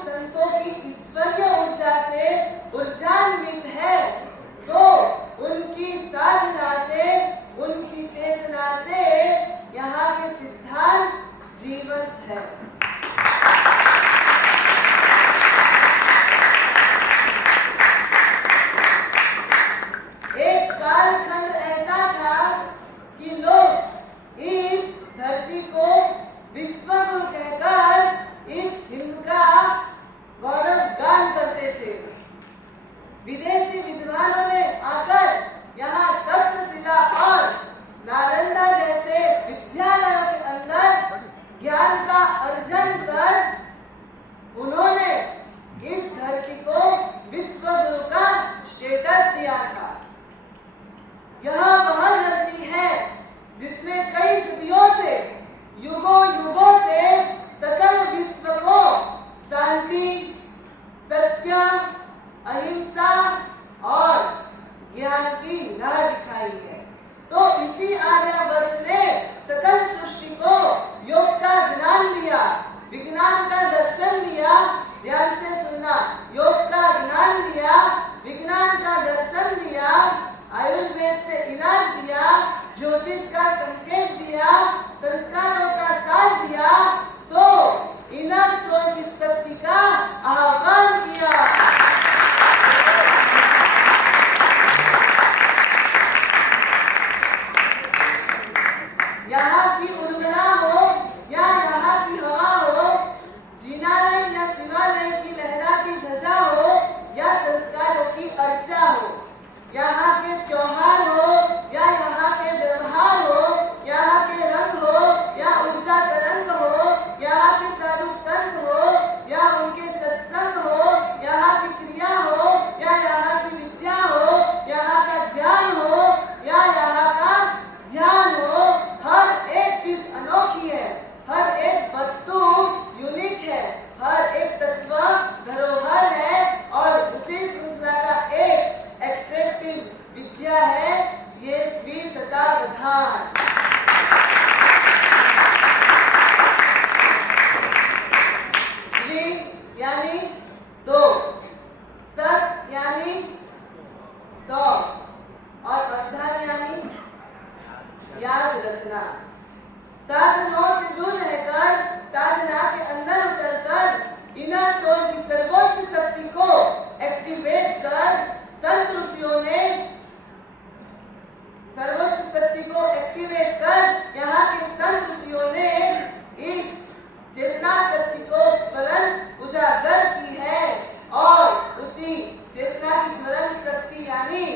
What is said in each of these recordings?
संतों की ईश्वरीय ऊर्जा से ऊर्जान्वित है, तो उनकी साधना से, उनकी चेतना से यहाँ के सिद्धांत जीवंत है। एक कालखंड ऐसा था कि लोग इस धरती को विश्वगुरु कहकर इस हिंद का गौरव गान करते थे। विदेशी विद्वानों ने आकर यहाँ तक्षशिला और नालंदा जैसे विद्यालयों के अंदर ज्ञान का अर्जन कर उन्होंने इस धरती को विश्वगुरु का स्टेटस दिया था। यह वह धरती है जिसने कई सदियों से, युगों युगों से सकल विश्व को शांति, सत्य, अहिंसा और ज्ञान की राह दिखाई है। तो इसी आर्यवर्त ने सकल सृष्टि को योग का ज्ञान दिया, विज्ञान का दर्शन दिया। ध्यान से सुनना, योग का ज्ञान दिया, विज्ञान का दर्शन दिया, आयुर्वेद से इलाज दिया, ज्योतिष का संकेत दिया, संस्कारों का साथ दिया, तो इनर सोल की शक्ति का आह्वान किया। यहाँ की उर्मिला हो या यहाँ की हवा हो, जिनालय या शिवालय की लहराती ध्वजा हो या संस्कारों की अर्चा हो, यहाँ के त्योहार हो या यहाँ के व्यवहार हो, यहाँ के रंग हो या ऊर्जा तरंग हो, यहाँ के साधु संत हो या उनके सत्संग हो, यहाँ की क्रिया हो या यहाँ की विद्या हो, यहाँ का ज्ञान हो या यहाँ का ध्यान हो, हर एक चीज अनोखी है, हर एक वस्तु यूनिक है, हर एक तत्व धरोहर है और उसी श्रृंखला का एक एट्रैक्टिव विद्या है ये द्विशतावधान। द्वि यानी दो, सत यानी 100 और अवधान यानी याद रखना। साधनों से दूर रहकर साधना के अंदर उतरकर इनर सोल की सर्वोच्च शक्ति को एक्टिवेट कर संत ऋषियों ने सर्वोच्च शक्ति को एक्टिवेट कर यहाँ के संत ऋषियों ने इस चेतना शक्ति को ज्वलन उजागर की है और उसी चेतना की ज्वलन शक्ति यानी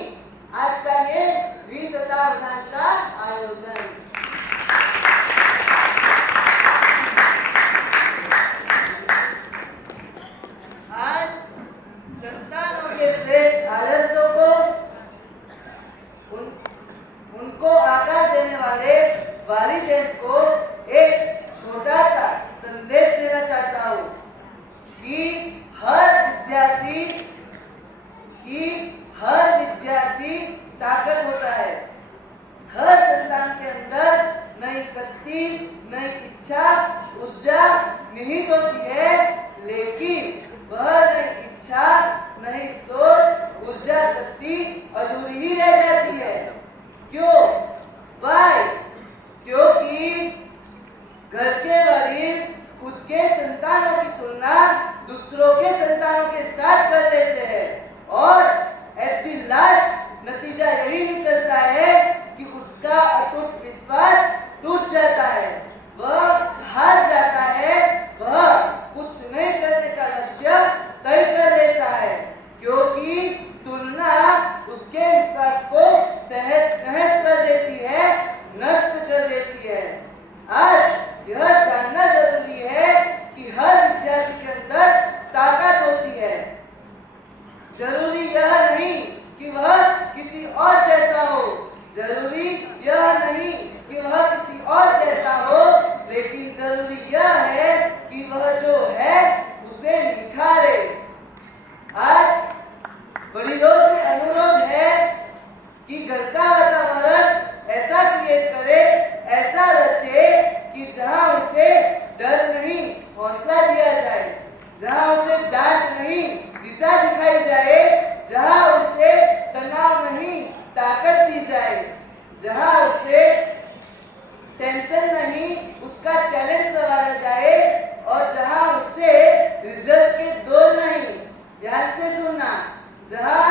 आज का ये द्विशतावधान का आयोजन। आज संतानों के श्रेष्ठ आदर्शों को उनको आकार देने वाले वालिदैन को एक छोटा सा संदेश देना चाहता हूँ कि हर विद्यार्थी ताकत होता है। हर संतान के अंदर नई शक्ति, नई इच्छा, ऊर्जा निहित होती है, लेकिन वह नई इच्छा, नई सोच, ऊर्जा, शक्ति अधूरी ही रह जाती है। क्यों? Why? क्योंकि घर के वरीब खुद के संतानों की तुलना दूसरों के संतानों के साथ कर लेते ध्यान से सुनना। जहाँ